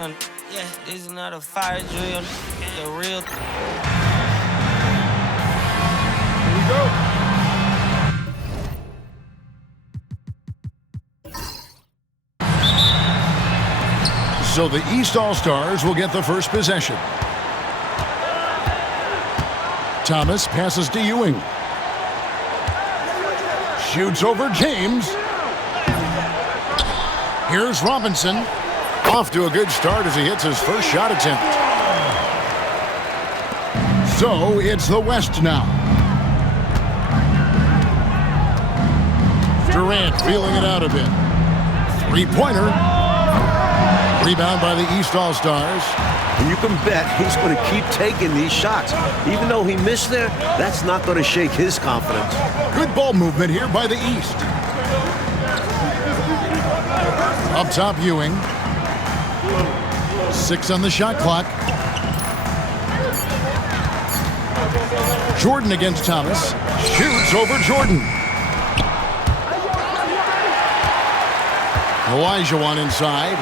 Yeah, this is not a fire drill. The real. Here we go. So the East All-Stars will get the first possession. Thomas passes to Ewing. Shoots over James. Here's Robinson. Off to a good start as he hits his first shot attempt. So it's the West now. Durant feeling it out a bit. Three-pointer. Rebound by the East All-Stars. And you can bet he's going to keep taking these shots. Even though he missed there, that's not going to shake his confidence. Good ball movement here by the East. Up top, Ewing. 6 on the shot clock. Jordan against Thomas. Shoots over Jordan. Olajuwon inside.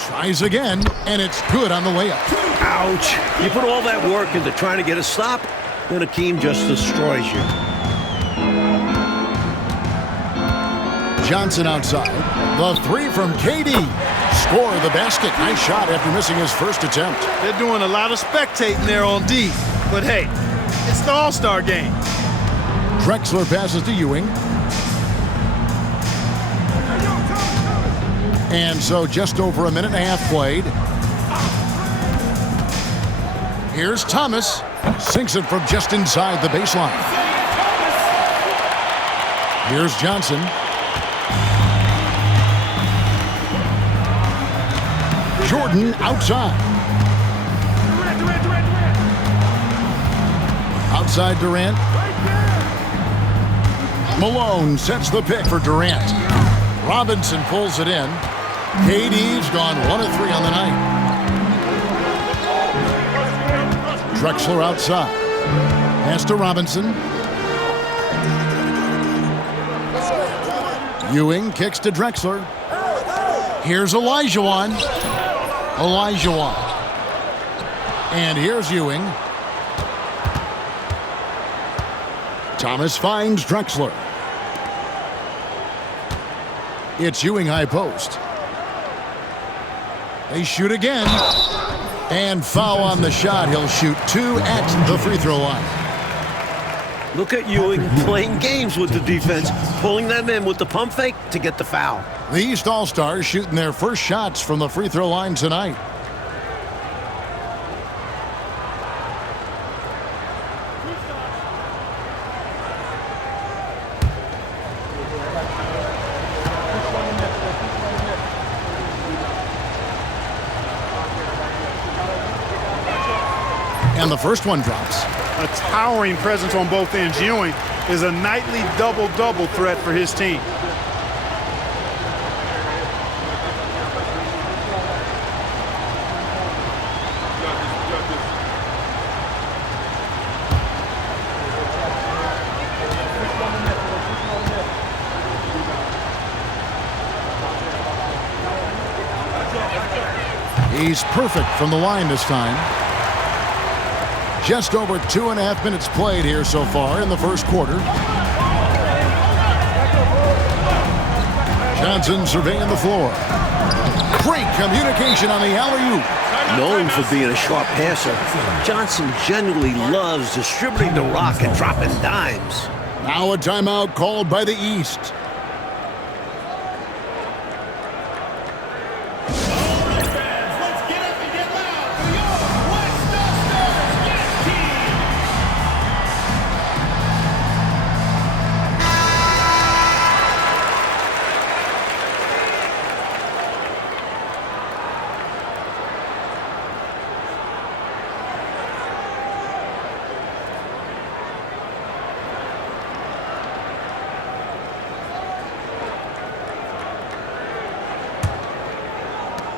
Tries again, and it's good on the layup. Ouch. You put all that work into trying to get a stop, then Akeem just destroys you. Johnson outside. The three from KD. Score the basket. Nice shot after missing his first attempt. They're doing a lot of spectating there on D. But hey, it's the All-Star game. Drexler passes to Ewing. And so just over a minute and a half played. Here's Thomas. Sinks it from just inside the baseline. Here's Johnson. Jordan outside. Outside Durant. Malone sets the pick for Durant. Robinson pulls it in. KD's gone 1 of 3 on the night. Drexler outside. Pass to Robinson. Ewing kicks to Drexler. Here's Olajuwon. And here's Ewing. Thomas finds Drexler. It's Ewing high post. They shoot again. And foul on the shot. He'll shoot 2 at the free throw line. Look at Ewing playing games with the defense, pulling them in with the pump fake to get the foul. The East All-Stars shooting their first shots from the free throw line tonight. And the first one drops. A towering presence on both ends. Ewing is a nightly double-double threat for his team. He's perfect from the line this time. Just over 2.5 minutes played here so far in the first quarter. Johnson surveying the floor. Great communication on the alley-oop. Known for being a sharp passer, Johnson generally loves distributing the rock and dropping dimes. Now a timeout called by the East.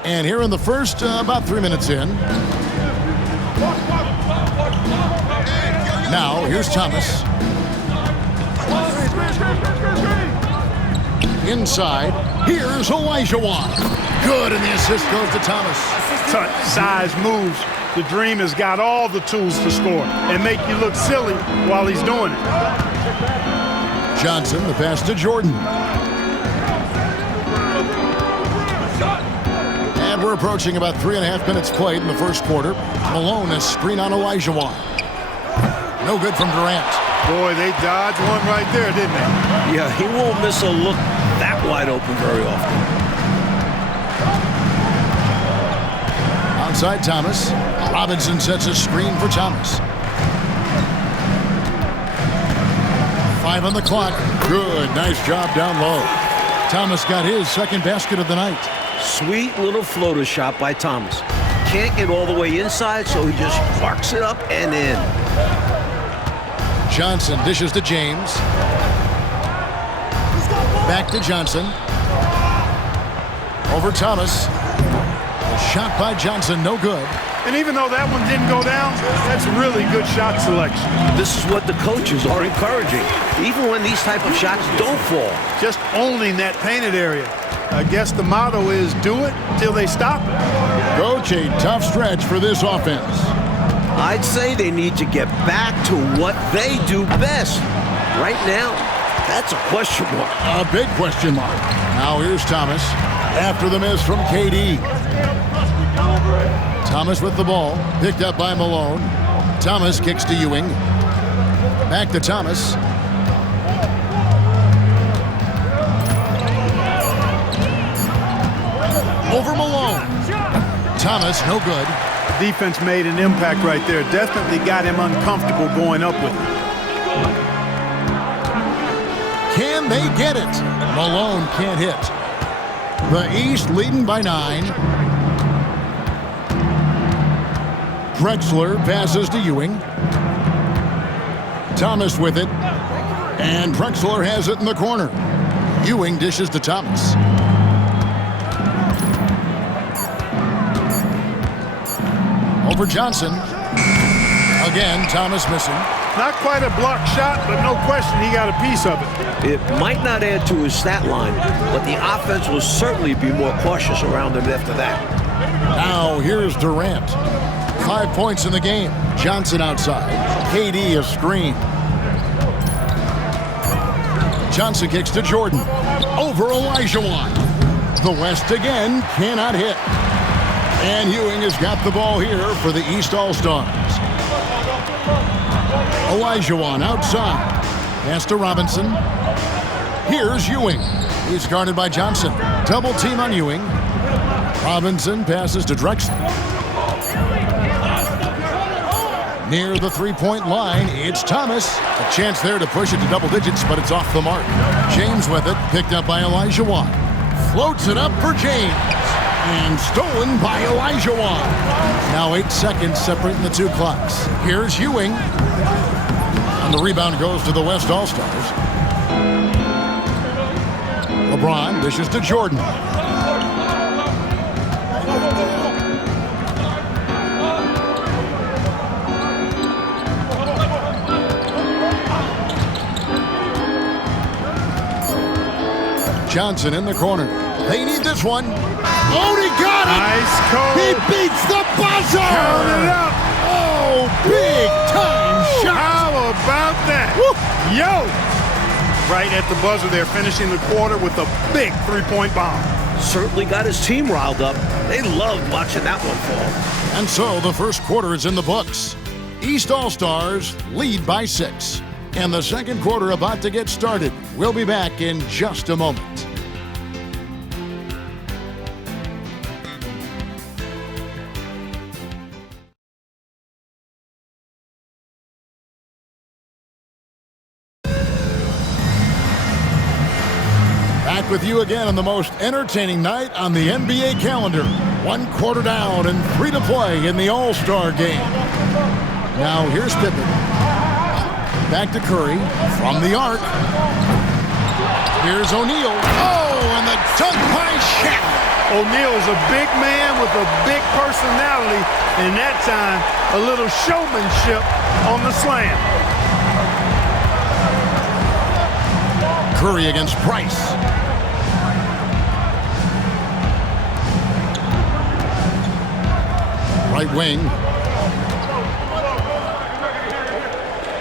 And here in the first, about 3 minutes in. Now, here's Thomas. Inside. Here's Olajuwon. Good, and the assist goes to Thomas. Touch, size, moves. The Dream has got all the tools to score and make you look silly while he's doing it. Johnson, the pass to Jordan. And we're approaching about 3.5 minutes played in the first quarter. Malone, a screen on Olajuwon. No good from Durant. Boy, they dodged one right there, didn't they? Yeah, he won't miss a look that wide open very often. Outside Thomas. Robinson sets a screen for Thomas. 5 on the clock. Good, nice job down low. Thomas got his second basket of the night. Sweet little floater shot by Thomas. Can't get all the way inside, so he just parks it up and in. Johnson dishes to James. Back to Johnson. Over Thomas. A shot by Johnson, no good. And even though that one didn't go down, that's really good shot selection. This is what the coaches are encouraging, even when these type of shots don't fall. Just owning that painted area. I guess the motto is do it till they stop it. Coach, a tough stretch for this offense. I'd say they need to get back to what they do best. Right now, that's a question mark. A big question mark. Now here's Thomas after the miss from KD. Thomas with the ball, picked up by Malone. Thomas kicks to Ewing. Back to Thomas. Over Malone. Thomas, no good. Defense made an impact right there. Definitely got him uncomfortable going up with it. Can they get it? Malone can't hit. The East leading by 9. Drexler passes to Ewing. Thomas with it. And Drexler has it in the corner. Ewing dishes to Thomas. Over Johnson. Again, Thomas missing. Not quite a blocked shot, but no question he got a piece of it. It might not add to his stat line, but the offense will certainly be more cautious around him after that. Now here's Durant. 5 points in the game. Johnson outside. KD a screen. Johnson kicks to Jordan. Over Olajuwon. The West again cannot hit. And Ewing has got the ball here for the East All-Stars. Olajuwon outside. Pass to Robinson. Here's Ewing. He's guarded by Johnson. Double team on Ewing. Robinson passes to Drexler. Near the three-point line, it's Thomas. A chance there to push it to double digits, but it's off the mark. James with it, picked up by Olajuwon. Floats it up for James. And stolen by Olajuwon. Now 8 seconds separating the two clocks. Here's Ewing. And the rebound goes to the West All-Stars. LeBron dishes to Jordan. Johnson in the corner. They need this one. Oh, he got it! Nice call. He beats the buzzer! Count it up. Oh, big time shot! How about that? Woo. Yo! Right at the buzzer there, finishing the quarter with a big three-point bomb. Certainly got his team riled up. They loved watching that one fall. And so the first quarter is in the books. East All-Stars lead by 6. And the second quarter about to get started. We'll be back in just a moment. Back with you again on the most entertaining night on the NBA calendar. 1 quarter down and 3 to play in the All-Star game. Now here's Pippen. Back to Curry from the arc. Here's O'Neal. Oh, and the dunk by Shaq. O'Neal's a big man with a big personality, and that time, a little showmanship on the slam. Curry against Price. right wing.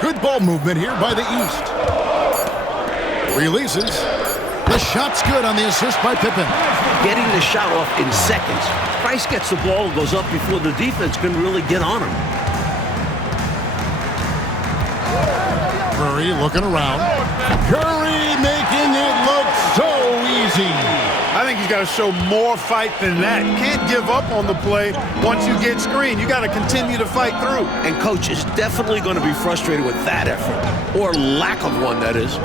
Good ball movement here by the East. Releases. The shot's good on the assist by Pippen. Getting the shot off in seconds. Price gets the ball and goes up before the defense can really get on him. Curry looking around. Curry making it look so easy. I think he's got to show more fight than that. You can't give up on the play once you get screened. You got to continue to fight through. And coach is definitely going to be frustrated with that effort, or lack of one, that is.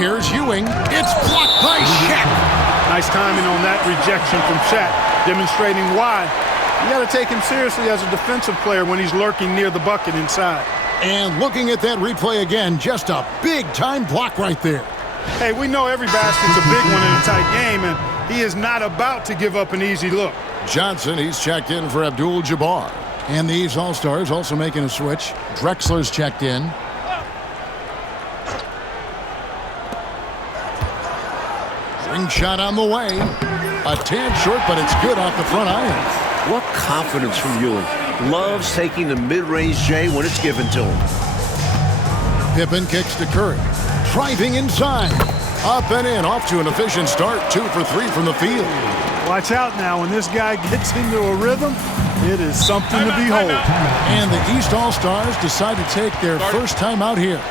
Here's Ewing. It's blocked by Shaq. Nice timing on that rejection from Shaq, demonstrating why you got to take him seriously as a defensive player when he's lurking near the bucket inside. And looking at that replay again, just a big-time block right there. Hey, we know every basket's a big one in a tight game, and he is not about to give up an easy look. Johnson, he's checked in for Abdul-Jabbar. And these All-Stars also making a switch. Drexler's checked in. Ring shot on the way. A tad short, but it's good off the front iron. What confidence from Ewing. Loves taking the mid-range J when it's given to him. Pippen kicks to Curry. Driving inside. Up and in. Off to an efficient start. 2 for 3 from the field. Watch out now. When this guy gets into a rhythm, it is something to behold. And the East All-Stars decide to take their first time out here.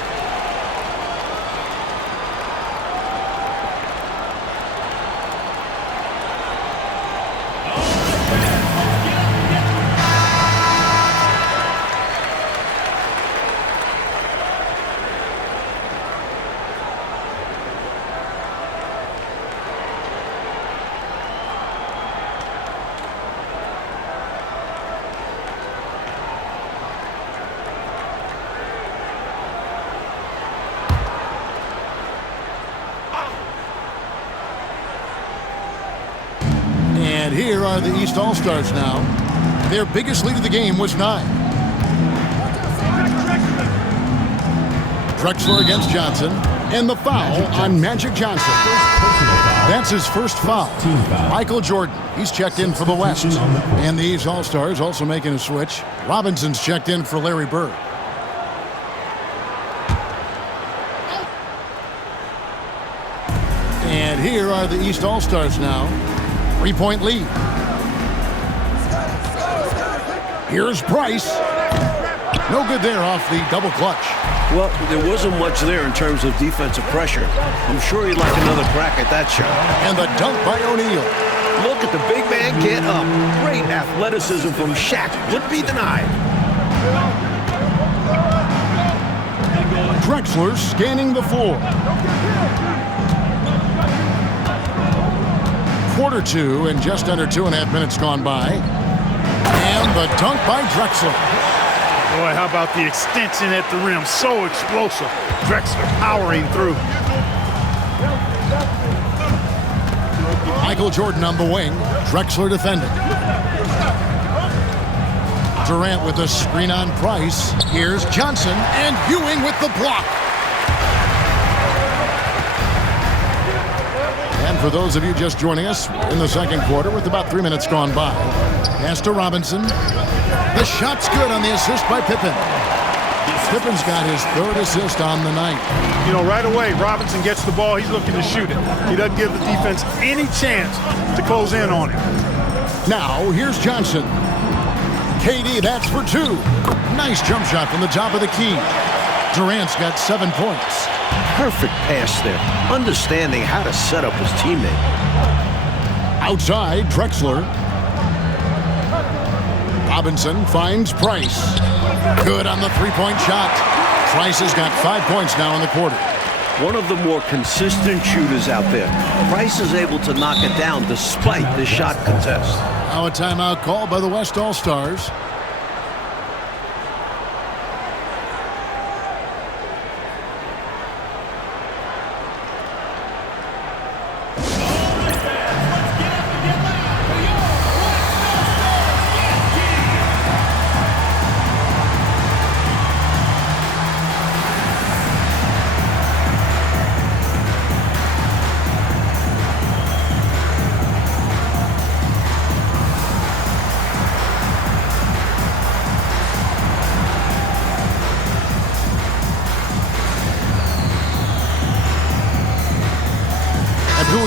And here are the East All-Stars now. Their biggest lead of the game was 9. Drexler against Johnson. And the foul on Magic Johnson. That's his first foul. Michael Jordan, he's checked in for the West. And these All-Stars also making a switch. Robinson's checked in for Larry Bird. And here are the East All-Stars now. 3-point lead. Here's Price. No good there off the double clutch. Well, there wasn't much there in terms of defensive pressure. I'm sure he'd like another crack at that shot. And the dunk by O'Neal. Look at the big man get up. Great athleticism from Shaq. Would be denied. Drexler scanning the floor. Quarter 2 and just under 2.5 minutes gone by. And the dunk by Drexler. Boy, how about the extension at the rim? So explosive. Drexler powering through. Michael Jordan on the wing. Drexler defending. Durant with a screen on Price. Here's Johnson and Ewing with the block. And for those of you just joining us, we're in the second quarter with about 3 minutes gone by. Pass to Robinson. The shot's good on the assist by Pippen. Pippen's got his 3rd assist on the night. You know, right away, Robinson gets the ball. He's looking to shoot it. He doesn't give the defense any chance to close in on him. Now, here's Johnson. KD, that's for 2. Nice jump shot from the top of the key. Durant's got 7 points. Perfect pass there. Understanding how to set up his teammate. Outside, Drexler. Robinson finds Price. Good on the 3-point shot. Price has got 5 points now in the quarter. One of the more consistent shooters out there. Price is able to knock it down despite the shot contest. Now a timeout called by the West All-Stars.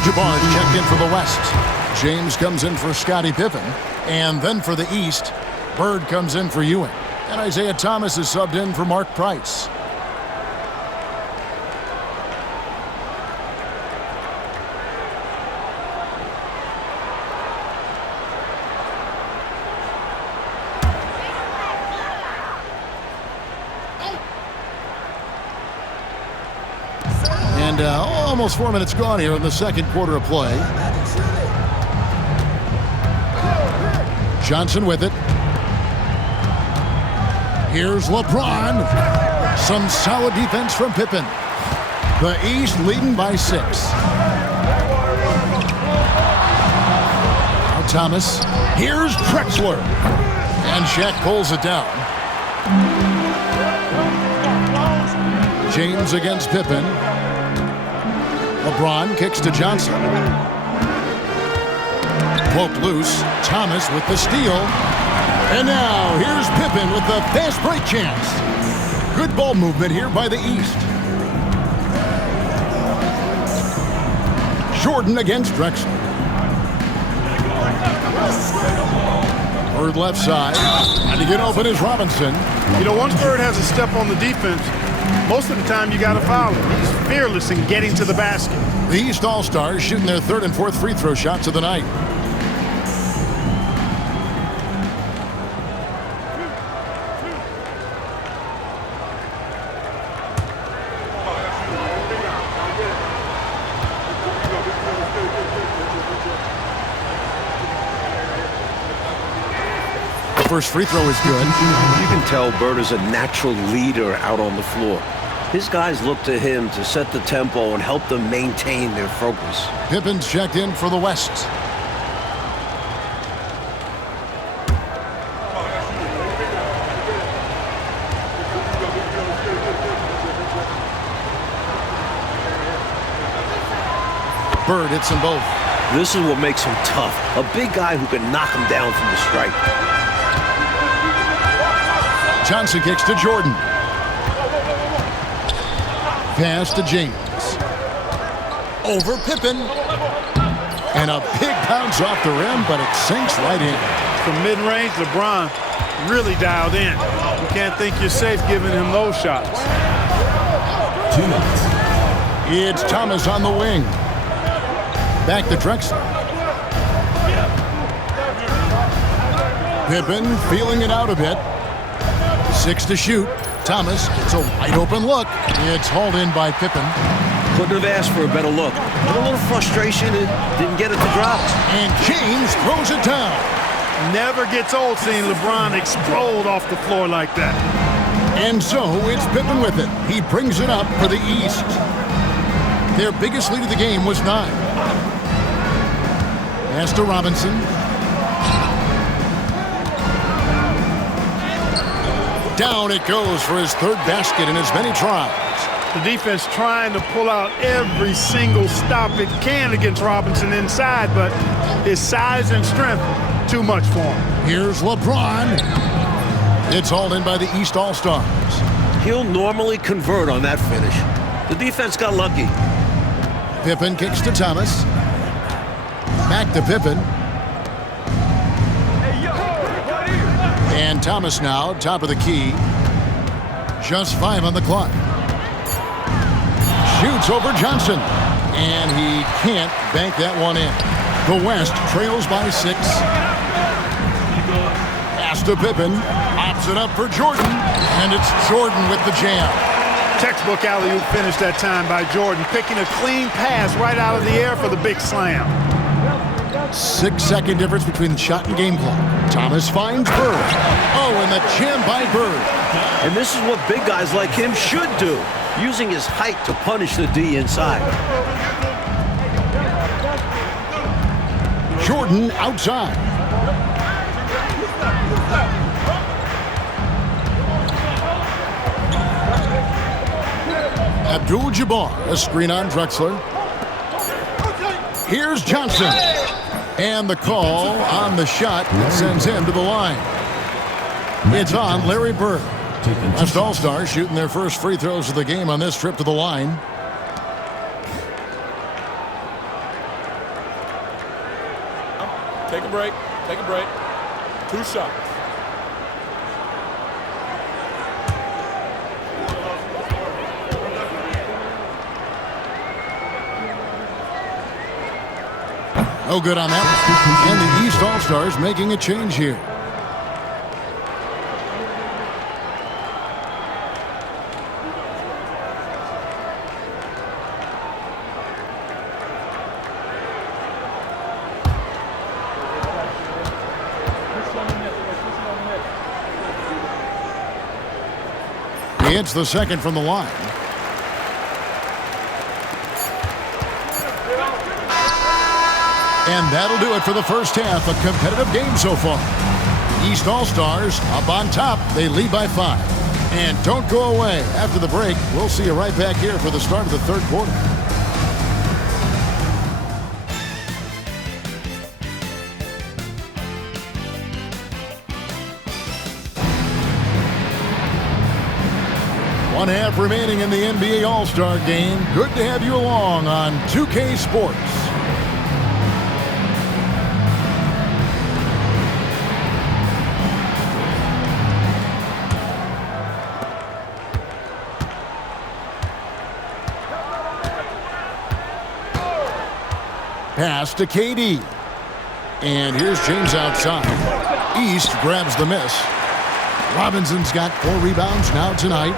Abdul-Jabbar's checked in for the West. James comes in for Scottie Pippen. And then for the East, Bird comes in for Ewing. And Isaiah Thomas is subbed in for Mark Price. And almost 4 minutes gone here in the second quarter of play. Johnson with it. Here's LeBron. Some solid defense from Pippen. The East leading by 6. Now Thomas. Here's Drexler. And Shaq pulls it down. James against Pippen. LeBron kicks to Johnson. Poked loose. Thomas with the steal. And now here's Pippen with the fast break chance. Good ball movement here by the East. Jordan against Drexler. Bird left side. And to get open is Robinson. You know, once Bird has a step on the defense, most of the time you got to foul him. He's fearless in getting to the basket. The East All-Stars shooting their third and fourth free throw shots of the night. First free throw is good. You can tell Bird is a natural leader out on the floor. His guys look to him to set the tempo and help them maintain their focus. Pippen's checked in for the West. Bird hits them both. This is what makes him tough. A big guy who can knock him down from the stripe. Johnson kicks to Jordan. Pass to James. Over Pippen. And a big bounce off the rim, but it sinks right in. From mid-range, LeBron really dialed in. You can't think you're safe giving him those shots. 2 minutes. It's Thomas on the wing. Back to Drexler. Pippen feeling it out a bit. 6 to shoot. Thomas gets a wide open look. It's hauled in by Pippen. Couldn't have asked for a better look. A little frustration and didn't get it to drop. And James throws it down. Never gets old seeing LeBron explode off the floor like that. And so it's Pippen with it. He brings it up for the East. Their biggest lead of the game was 9. Pass to Robinson. Down it goes for his third basket in as many tries. The defense trying to pull out every single stop it can against Robinson inside, but his size and strength, too much for him. Here's LeBron. It's hauled in by the East All-Stars. He'll normally convert on that finish. The defense got lucky. Pippen kicks to Thomas. Back to Pippen. And Thomas now, top of the key. Just 5 on the clock. Shoots over Johnson. And he can't bank that one in. The West trails by 6. Pass to Pippen. Pops it up for Jordan. And it's Jordan with the jam. Textbook alley-oop finish that time by Jordan, picking a clean pass right out of the air for the big slam. 6-second difference between the shot and game clock. Thomas finds Bird. Oh, and the jam by Bird. And this is what big guys like him should do, using his height to punish the D inside. Jordan outside. Abdul-Jabbar, a screen on Drexler. Here's Johnson. And the call on the shot that sends him to the line. It's on Larry Bird. West All-Stars shooting their first free throws of the game on this trip to the line. Take a break. Take a break. 2 shots. No good on that. And the East All-Stars making a change here. He hits the second from the line. And that'll do it for the first half. A competitive game so far. East All-Stars up on top. They lead by 5. And don't go away. After the break, we'll see you right back here for the start of the third quarter. One half remaining in the NBA All-Star Game. Good to have you along on 2K Sports. Pass to KD. And here's James outside. East grabs the miss. Robinson's got 4 rebounds now tonight.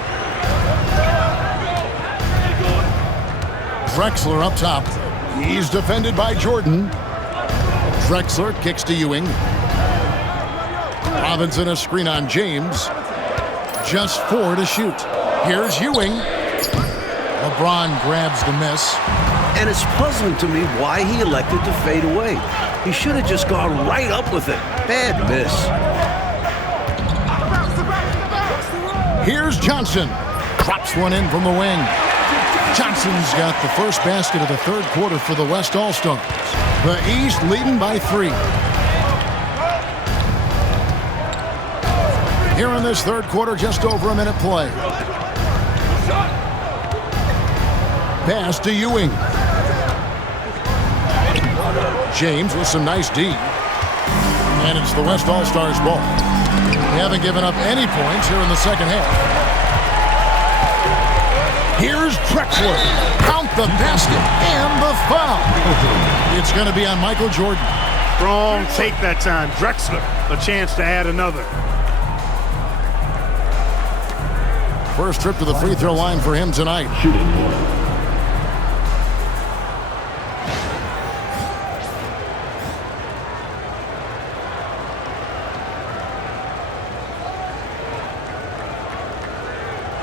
Drexler up top. He's defended by Jordan. Drexler kicks to Ewing. Robinson a screen on James. Just 4 to shoot. Here's Ewing. LeBron grabs the miss. And it's puzzling to me why he elected to fade away. He should have just gone right up with it. Bad miss. Here's Johnson. Drops one in from the wing. Johnson's got the first basket of the third quarter for the West All-Stars. The East leading by 3. Here in this third quarter, just over a minute play. Pass to Ewing. James with some nice D. And it's the West All-Stars ball. They haven't given up any points here in the second half. Here's Drexler. Count the basket and the foul. It's going to be on Michael Jordan. Strong take that time. Drexler, a chance to add another. First trip to the free throw line for him tonight.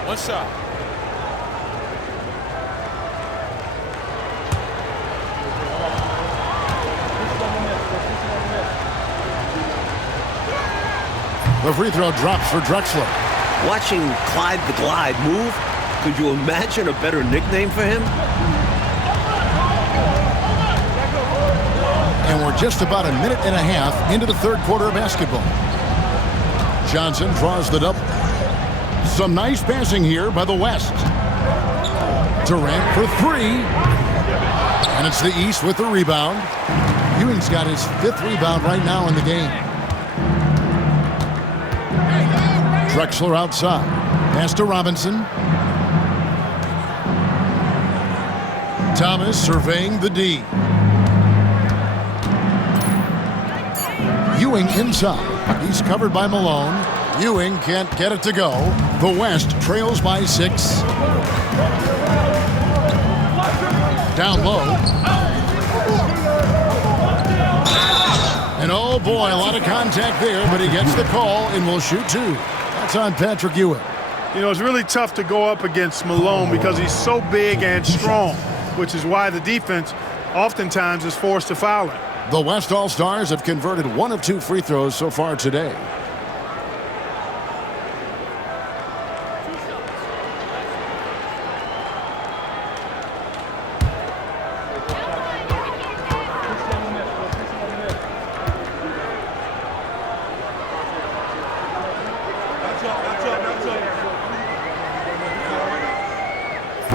One shot. The free throw drops for Drexler. Watching Clyde the Glide move, could you imagine a better nickname for him? And we're just about a minute and a half into the third quarter of basketball. Johnson draws the double. Some nice passing here by the West. Durant for 3. And it's the East with the rebound. Ewing's got his 5th rebound right now in the game. Drexler outside. Pass to Robinson. Thomas surveying the D. Ewing inside. He's covered by Malone. Ewing can't get it to go. The West trails by 6. Down low. And oh boy, a lot of contact there, but he gets the call and will shoot 2. That's on Patrick Ewing. You know, it's really tough to go up against Malone because he's so big and strong, which is why the defense oftentimes is forced to foul him. The West All-Stars have converted 1 of 2 free throws so far today.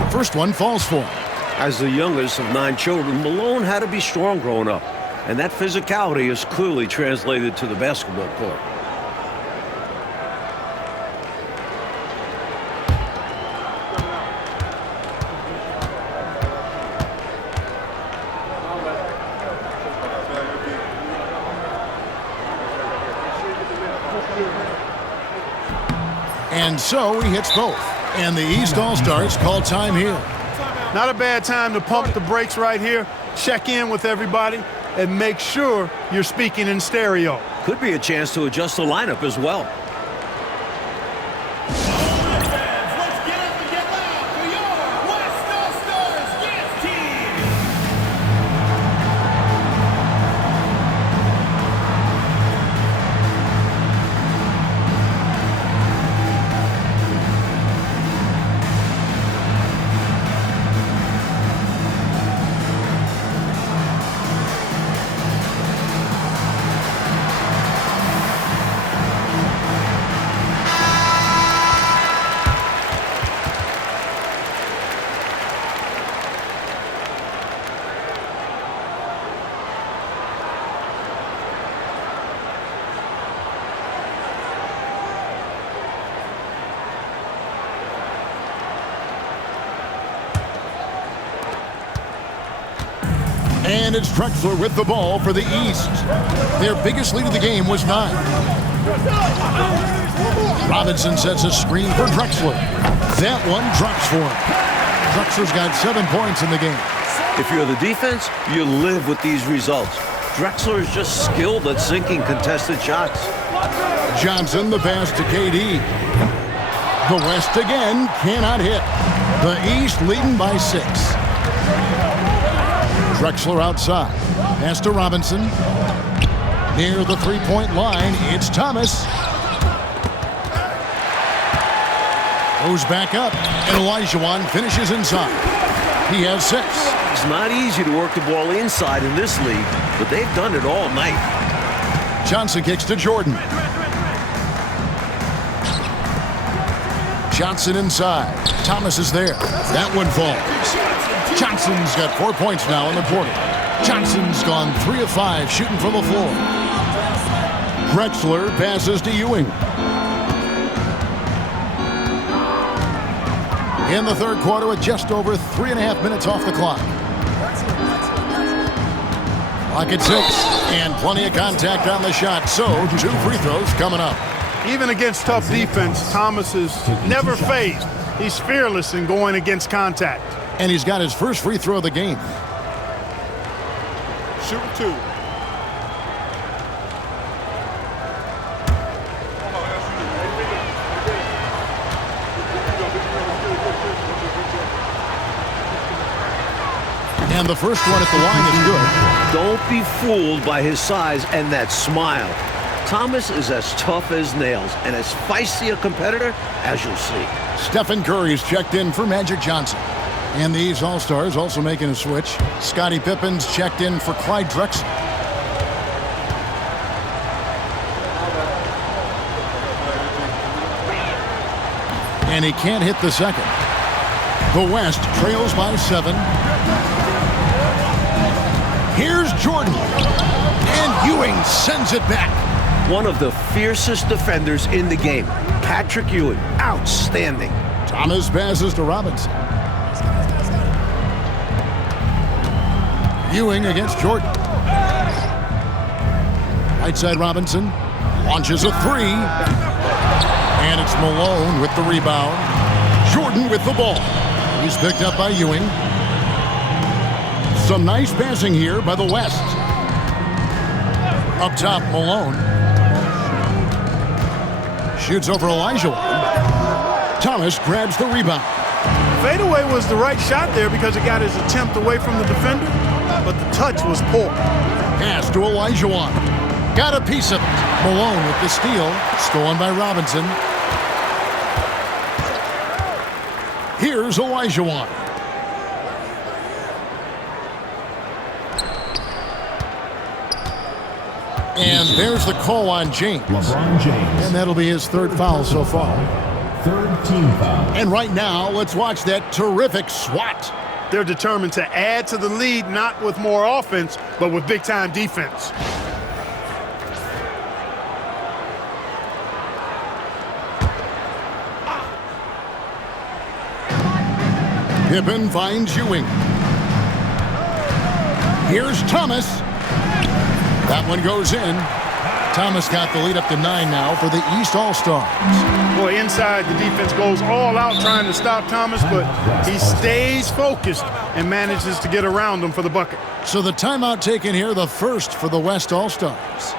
First one falls for him. As the youngest of 9 children, Malone had to be strong growing up. And that physicality is clearly translated to the basketball court. And so he hits both. And the East All-Stars call time here. Not a bad time to pump the brakes right here, check in with everybody, and make sure you're speaking in stereo. Could be a chance to adjust the lineup as well. And it's Drexler with the ball for the East. Their biggest lead of the game was 9. Robinson sets a screen for Drexler. That one drops for him. Drexler's got 7 points in the game. If you're the defense, you live with these results. Drexler is just skilled at sinking contested shots. Johnson, the pass to KD. The West again cannot hit. The East leading by 6. Drexler outside. Pass to Robinson. Near the three-point line, it's Thomas. Goes back up, and Olajuwon finishes inside. He has 6. It's not easy to work the ball inside in this league, but they've done it all night. Johnson kicks to Jordan. Johnson inside. Thomas is there. That one falls. Johnson's got 4 points now in the quarter. Johnson's gone 3 of 5 shooting from the floor. Drexler passes to Ewing. In the third quarter with just over 3.5 minutes off the clock. Clock at 6 and plenty of contact on the shot. So 2 free throws coming up. Even against tough defense, Thomas is never phased. He's fearless in going against contact. And he's got his first free throw of the game. Shooting 2. And the first one at the line is good. Don't be fooled by his size and that smile. Thomas is as tough as nails and as feisty a competitor as you'll see. Stephen Curry's checked in for Magic Johnson. And these All-Stars also making a switch. Scottie Pippen's checked in for Clyde Drexler. And he can't hit the second. The West trails by 7. Here's Jordan. And Ewing sends it back. One of the fiercest defenders in the game. Patrick Ewing, outstanding. Thomas passes to Robinson. Ewing against Jordan. Right side Robinson launches a 3. And it's Malone with the rebound. Jordan with the ball. He's picked up by Ewing. Some nice passing here by the West. Up top, Malone. Shoots over Olajuwon. Thomas grabs the rebound. Fadeaway was the right shot there because it got his attempt away from the defender, but the touch was poor. Pass to Olajuwon. Got a piece of it. Malone with the steal. Stolen by Robinson. Here's Olajuwon. And there's the call on James. LeBron James. And that'll be his third foul so far. Third team foul. And right now, let's watch that terrific swat. they're determined to add to the lead, not with more offense, but with big-time defense. Pippen finds Ewing. Here's Thomas. That one goes in. Thomas got the lead up to 9 now for the East All-Stars. Boy, inside, the defense goes all out trying to stop Thomas, but he stays focused and manages to get around him for the bucket. So the timeout taken here, the first for the West All-Stars.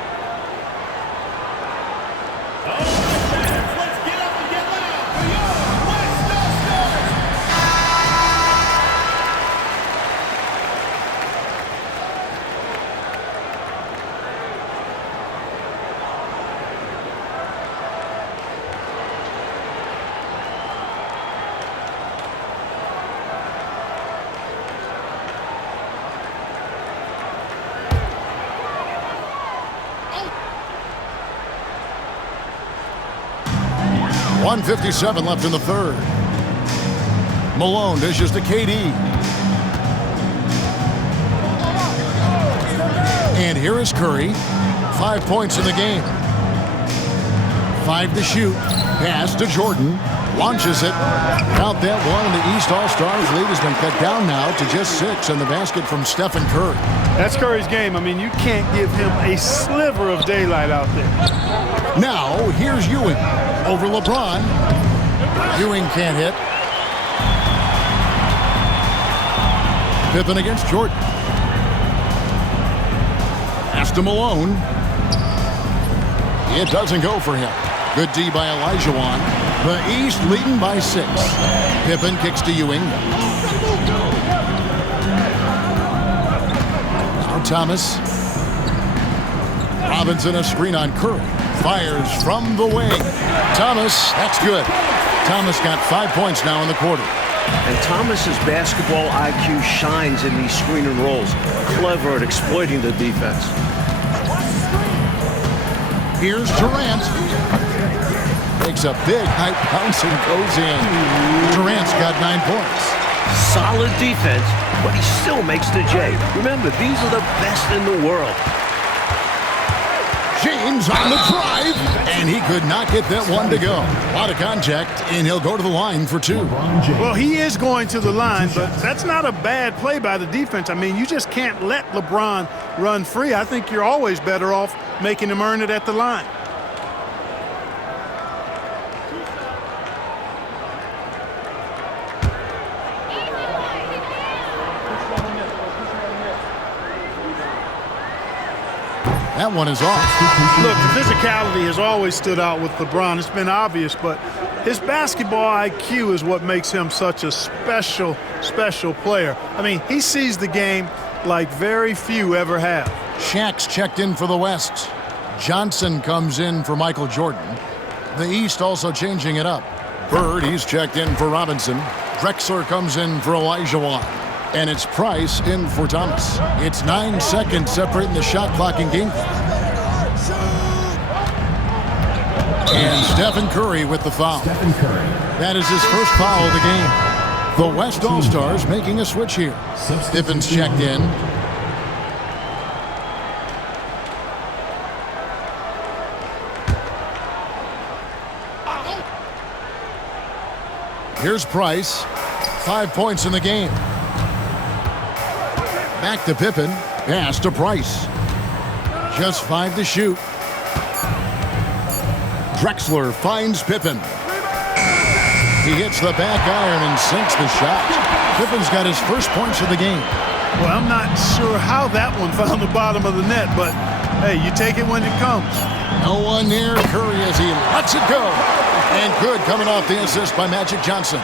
.157 left in the third. Malone dishes to KD. And here is Curry. 5 points in the game. 5 to shoot. Pass to Jordan. Launches it. Count that one, and the East All-Stars lead has been cut down now to just 6, and the basket from Stephen Curry. That's Curry's game. I mean, you can't give him a sliver of daylight out there. Now, here's Ewing. Over LeBron. Ewing can't hit. Pippen against Jordan. Pass to Malone. It doesn't go for him. Good D by Olajuwon. The East leading by 6. Pippen kicks to Ewing. Now Thomas. Robinson a screen on Curry. Fires from the wing. Thomas, that's good. Thomas got 5 points now in the quarter. And Thomas's basketball IQ shines in these screen and rolls. Clever at exploiting the defense. Here's Durant. Takes a big high bounce and goes in. Durant's got 9 points. Solid defense, but he still makes the J. Remember, these are the best in the world. James on the drive, and he could not get that one to go. A lot of contact, and he'll go to the line for 2. Well, he is going to the line, but that's not a bad play by the defense. I mean, you just can't let LeBron run free. I think you're always better off making him earn it at the line. That one is off. Look, the physicality has always stood out with LeBron. It's been obvious, but his basketball IQ is what makes him such a special player. I mean, he sees the game like very few ever have. Shaq's checked in for the West. Johnson comes in for Michael Jordan. The East also changing it up. Bird, he's checked in for Robinson. Drexler comes in for Olajuwon. And it's Price in for Thomas. It's 9 seconds separating the shot clock and game clock. And Stephen Curry with the foul. That is his first foul of the game. The West All-Stars making a switch here. Pippen's checked in. Here's Price. 5 points in the game. Back to Pippen. Pass to Price. Just 5 to shoot. Drexler finds Pippen. He hits the back iron and sinks the shot. Pippen's got his first points of the game. Well, I'm not sure how that one found the bottom of the net, but hey, you take it when it comes. No one near Curry as he lets it go. And good coming off the assist by Magic Johnson.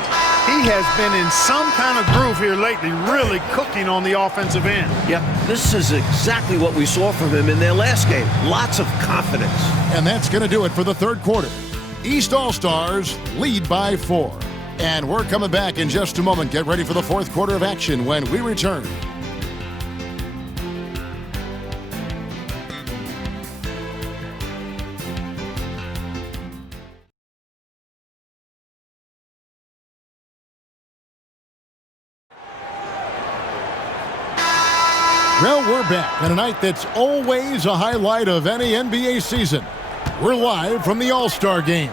He has been in some kind of groove here lately, really cooking on the offensive end. Yep, this is exactly what we saw from him in their last game. Lots of confidence. And that's going to do it for the third quarter. East All-Stars lead by 4. And we're coming back in just a moment. Get ready for the fourth quarter of action when we return. Well, we're back on a night that's always a highlight of any NBA season. We're live from the All-Star Game.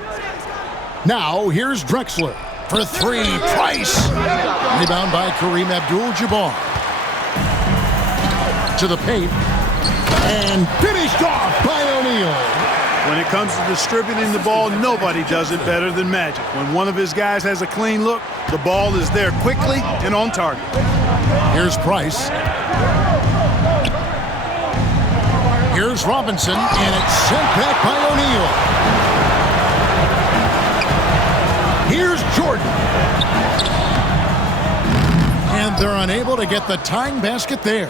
Now, here's Drexler for three. Price. Rebound by Kareem Abdul-Jabbar. To the paint. And finished off by O'Neal. When it comes to distributing the ball, nobody does it better than Magic. When one of his guys has a clean look, the ball is there quickly and on target. Here's Price. Here's Robinson, and it's sent back by O'Neal. Here's Jordan. And they're unable to get the tying basket there.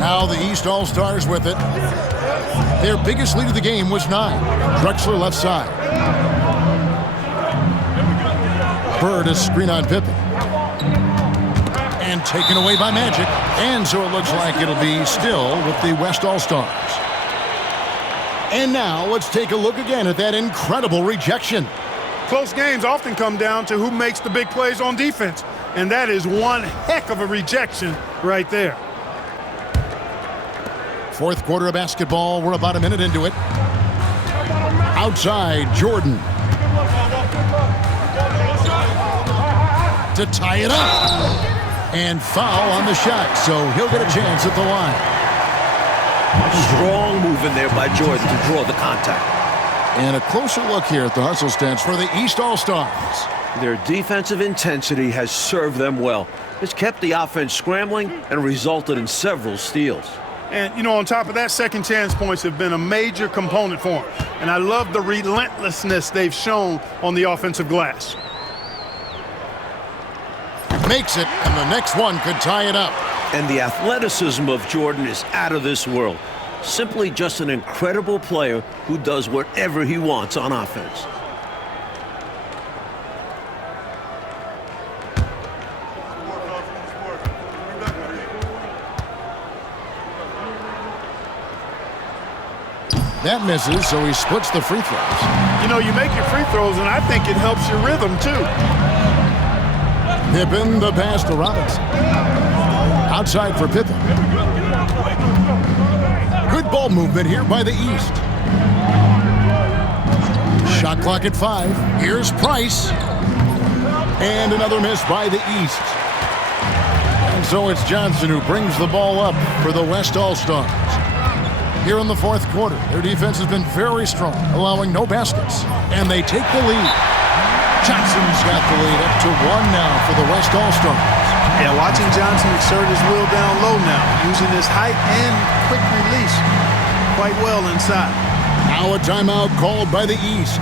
Now the East All-Stars with it. Their biggest lead of the game was 9. Drexler left side. Bird is screen on Pippen. And taken away by Magic. And so it looks like it'll be still with the West All-Stars. And now let's take a look again at that incredible rejection. Close games often come down to who makes the big plays on defense. And that is one heck of a rejection right there. Fourth quarter of basketball. We're about a minute into it. Outside, Jordan. To tie it up. And foul on the shot, so he'll get a chance at the line. Strong move in there by Jordan to draw the contact. And a closer look here at the hustle stats for the East All-Stars. Their defensive intensity has served them well. It's kept the offense scrambling and resulted in several steals. And, you know, on top of that, second chance points have been a major component for them. And I love the relentlessness they've shown on the offensive glass. Makes it, and the next one could tie it up. And the athleticism of Jordan is out of this world. Simply just an incredible player who does whatever he wants on offense. That misses, so he splits the free throws. You know, you make your free throws, and I think it helps your rhythm, too. Pippen, the pass to Robinson. Outside for Pippen. Good ball movement here by the East. Shot clock at 5. Here's Price. And another miss by the East. And so it's Johnson who brings the ball up for the West All-Stars. Here in the fourth quarter, their defense has been very strong, allowing no baskets. And they take the lead. Johnson's got the lead up to 1 now for the West All-Stars. Yeah, watching Johnson exert his will down low now, using his height and quick release quite well inside. Now a timeout called by the East.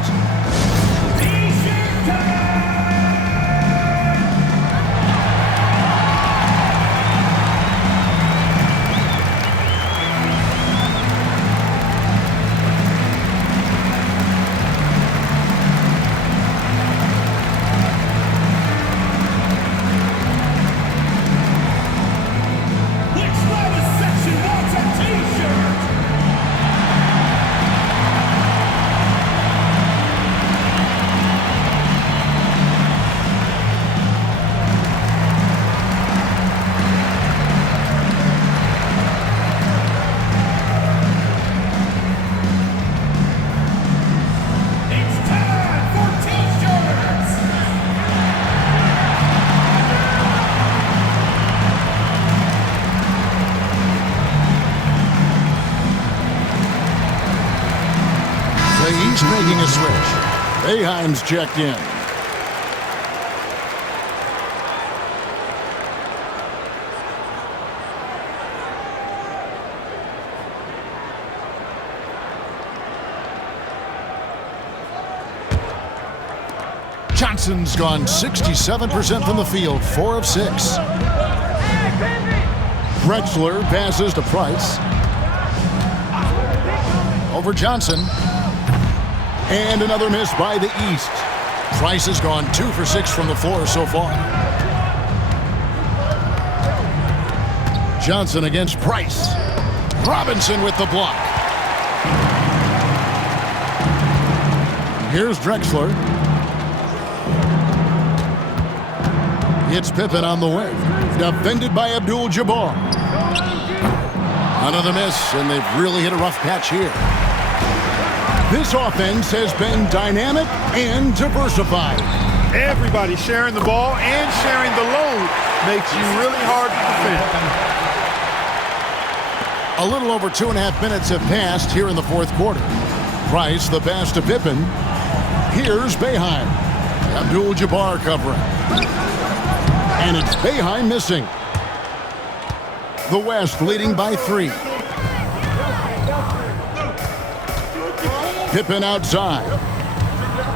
He's making a switch. Boeheim's checked in. Johnson's gone 67% from the field, 4 of 6. Drexler passes to Price. Over Johnson. And another miss by the East. Price has gone 2 for 6 from the floor so far. Johnson against Price. Robinson with the block. Here's Drexler. It's Pippen on the way. Defended by Abdul-Jabbar. Another miss, and they've really hit a rough patch here. This offense has been dynamic and diversified. Everybody sharing the ball and sharing the load makes you really hard to defend. A little over 2.5 minutes have passed here in the fourth quarter. Price, the pass to Pippen. Here's Boeheim. Abdul-Jabbar covering. And it's Boeheim missing. The West leading by 3. Pippen outside.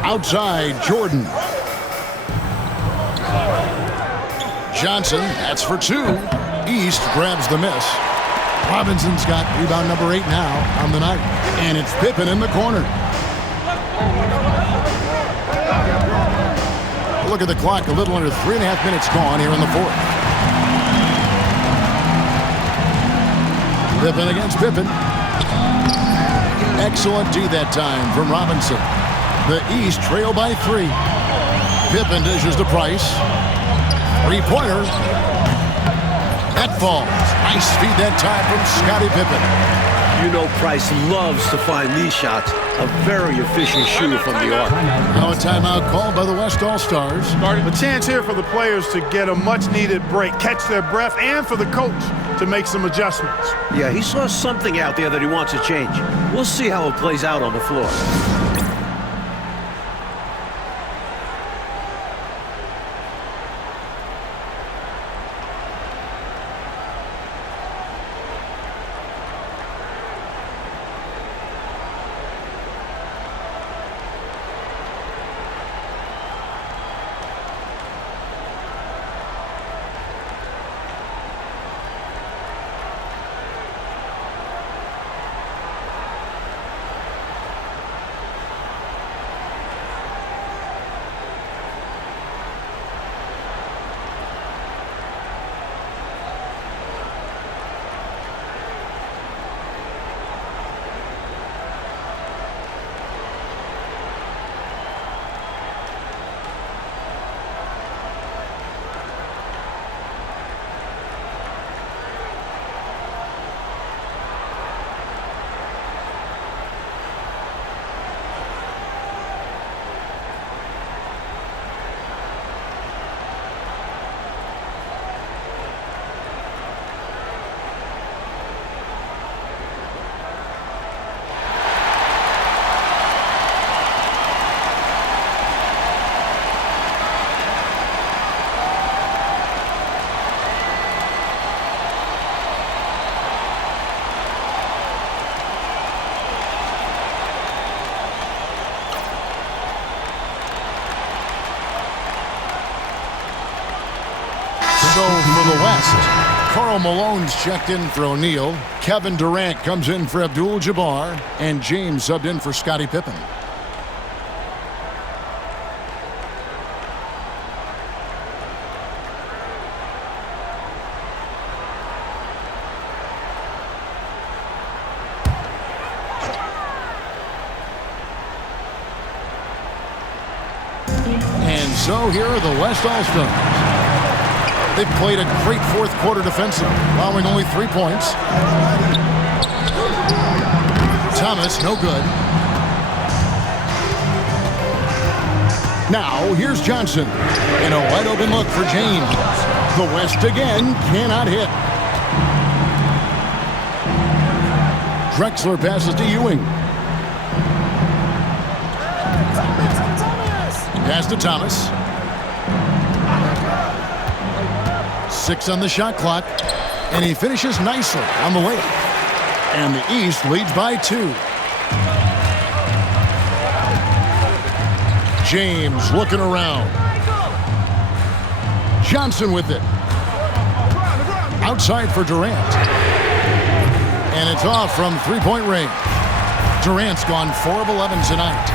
Outside, Jordan. Johnson, that's for 2. East grabs the miss. Robinson's got rebound number 8 now on the night. And it's Pippen in the corner. Look at the clock, a little under 3.5 minutes gone here in the fourth. Pippen against Pippen. Excellent D that time from Robinson. The East trail by 3. Pippen dishes to Price. 3-pointer. That falls. Nice feed that time from Scottie Pippen. You know Price loves to find these shots. A very efficient shooter from the arc. Now a timeout called by the West All-Stars. A chance here for the players to get a much-needed break, catch their breath, and for the coach to make some adjustments. Yeah, he saw something out there that he wants to change. We'll see how it plays out on the floor. So for the West, Karl Malone's checked in for O'Neal. Kevin Durant comes in for Abdul-Jabbar. And James subbed in for Scottie Pippen. And so here are the West All-Stars. They've played a great fourth quarter defensively, allowing only 3 points. Thomas, no good. Now, here's Johnson. And a wide open look for James. The West again cannot hit. Drexler passes to Ewing. Pass to Thomas. 6 on the shot clock, and he finishes nicely on the layup. And the East leads by 2. James looking around. Johnson with it. Outside for Durant. And it's off from 3-point range. Durant's gone 4 of 11 tonight.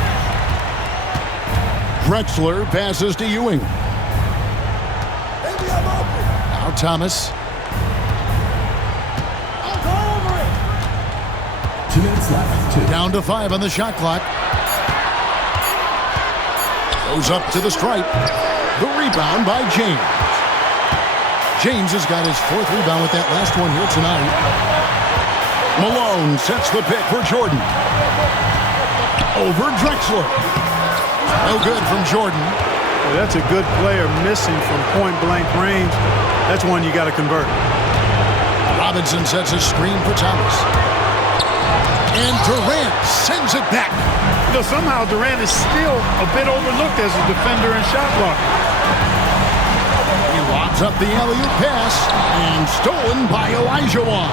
Drexler passes to Ewing. Thomas. 2 minutes left. Down to 5 on the shot clock. Goes up to the stripe. The rebound by James. James has got his 4th rebound with that last one here tonight. Malone sets the pick for Jordan. Over Drexler. No good from Jordan. Well, that's a good player missing from point-blank range. That's one you got to convert. Robinson sets a screen for Thomas. And Durant sends it back. You know, somehow Durant is still a bit overlooked as a defender and shot blocker. He lobs up the alley-oop pass and stolen by Olajuwon.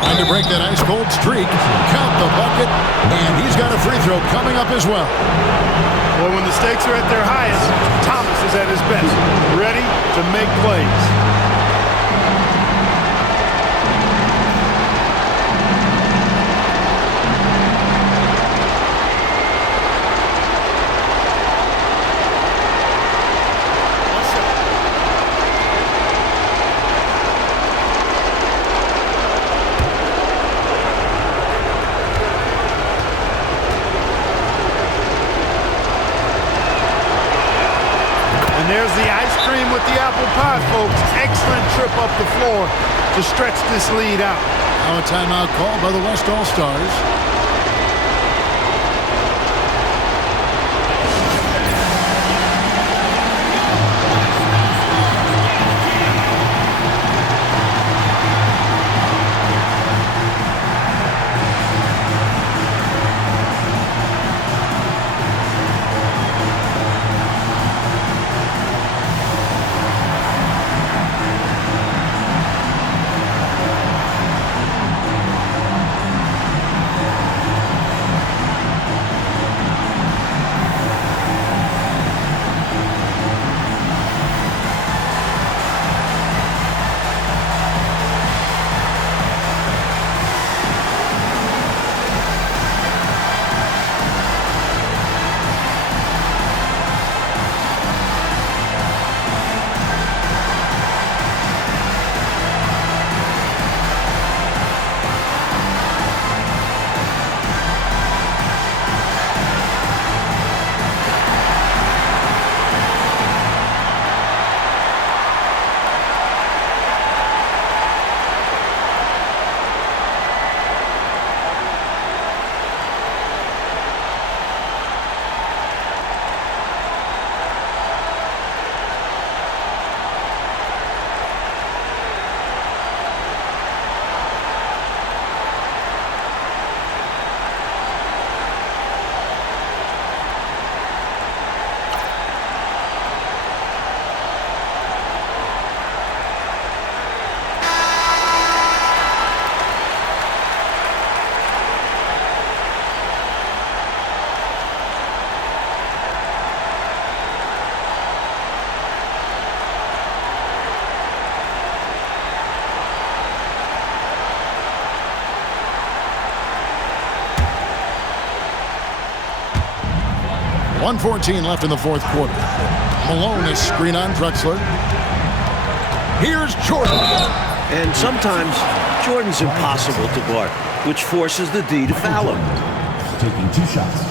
Trying to break that ice-cold streak. Count the bucket, and he's got a free throw coming up as well. Well, when the stakes are at their highest, Thomas is at his best, ready to make plays. There's the ice cream with the apple pie, folks. Excellent trip up the floor to stretch this lead out. Now a timeout called by the West All-Stars. .114 left in the fourth quarter. Malone is screen on Drexler. Here's Jordan. And sometimes Jordan's impossible to guard, which forces the D to foul him. Taking 2 shots.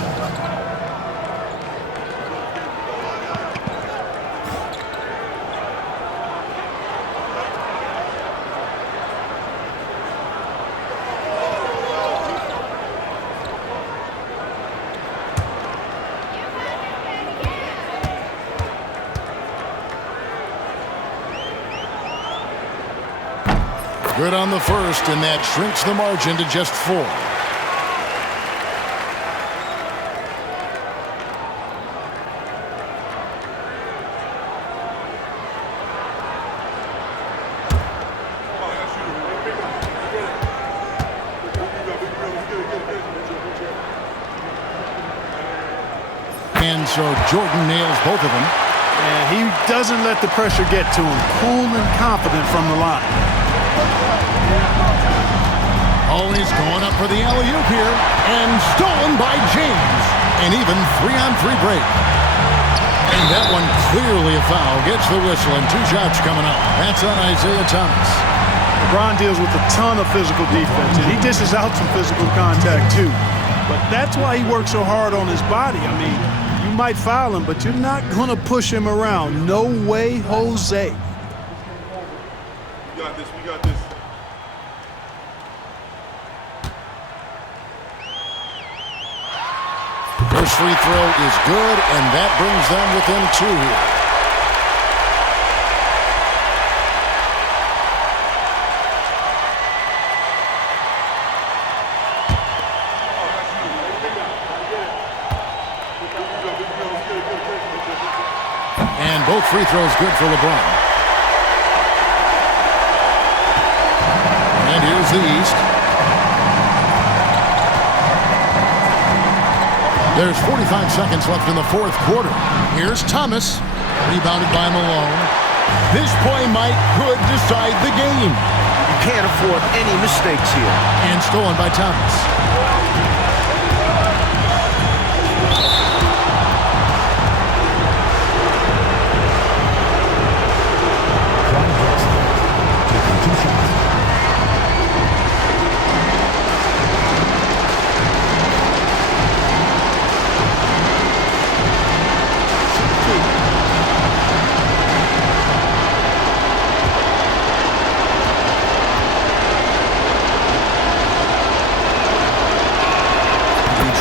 Good on the first, and that shrinks the margin to just 4. And so Jordan nails both of them. And he doesn't let the pressure get to him. Cool and confident from the line. Oh, he's going up for the alley-oop here. And stolen by James. An even 3-on-3 break. And that one clearly a foul. Gets the whistle, and 2 shots coming up. That's on Isaiah Thomas. LeBron deals with a ton of physical defense, and he dishes out some physical contact too. But that's why he works so hard on his body. I mean, you might foul him, but you're not going to push him around. No way, Jose. We got this. We got this. First free throw is good, and that brings them within 2 here. And both free throws good for LeBron. And here's the East. There's 45 seconds left in the fourth quarter. Here's Thomas. Rebounded by Malone. This play could decide the game. You can't afford any mistakes here. And stolen by Thomas. Taking 2 shots.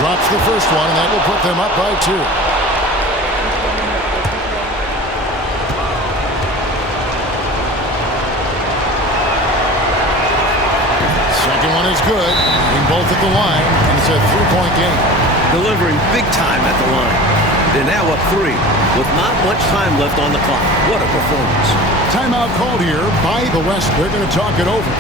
Drops the first one, and that will put them up by 2. Second one is good. Being both at the line, and it's a 3-point game. Delivering big time at the line. They're now up 3 with not much time left on the clock. What a performance. Timeout called here by the West. They're going to talk it over.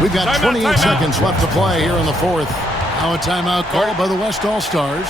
We've got 28 seconds left to play here in the fourth. Now a timeout called by the West All-Stars.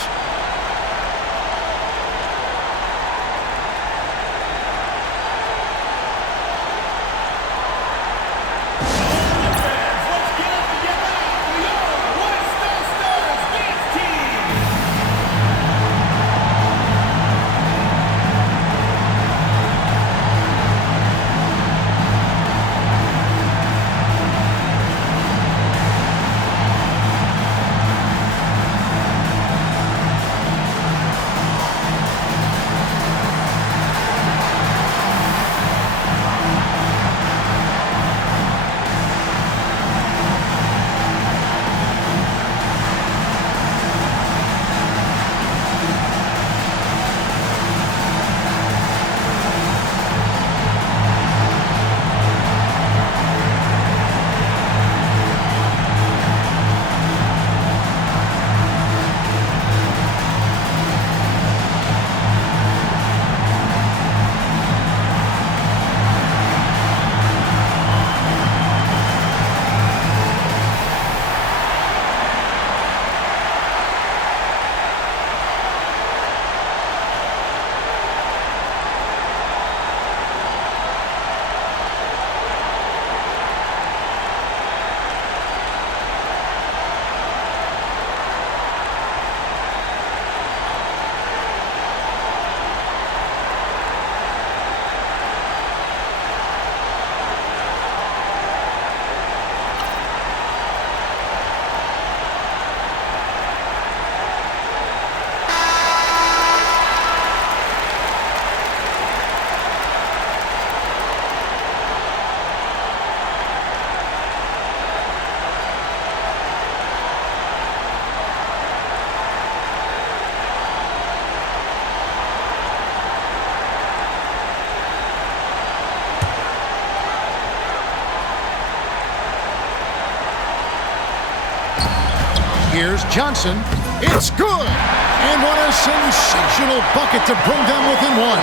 Here's Johnson. It's good. And what a sensational bucket to bring them within one.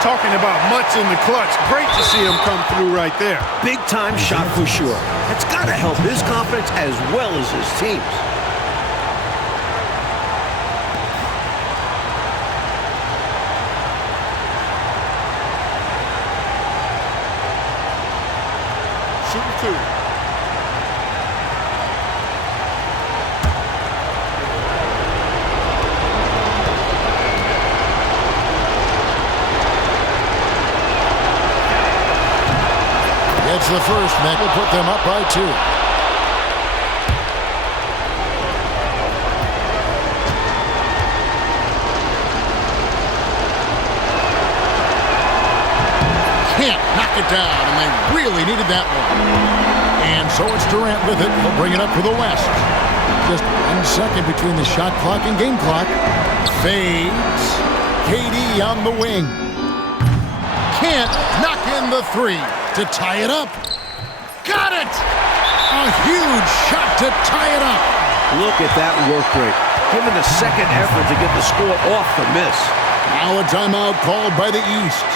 Talking about mutts in the clutch. Great to see him come through right there. Big-time shot for sure. That's got to help his confidence as well as his team's. Shooting 2. Gets the first, and that will put them up by 2. Can't knock it down, and they really needed that one. And so it's Durant with it. He'll bring it up for the West. Just 1 second between the shot clock and game clock. Fades. KD on the wing. Can't knock in the 3 to tie it up. Got it! A huge shot to tie it up. Look at that work rate. Given the second effort to get the score off the miss. Now a timeout called by the East.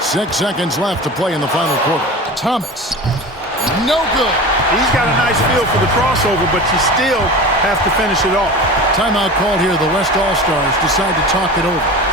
Six seconds left to play in the final quarter. Thomas. No good. He's got a nice feel for the crossover, but you still have to finish it off. Timeout called here. The West All-Stars decide to talk it over.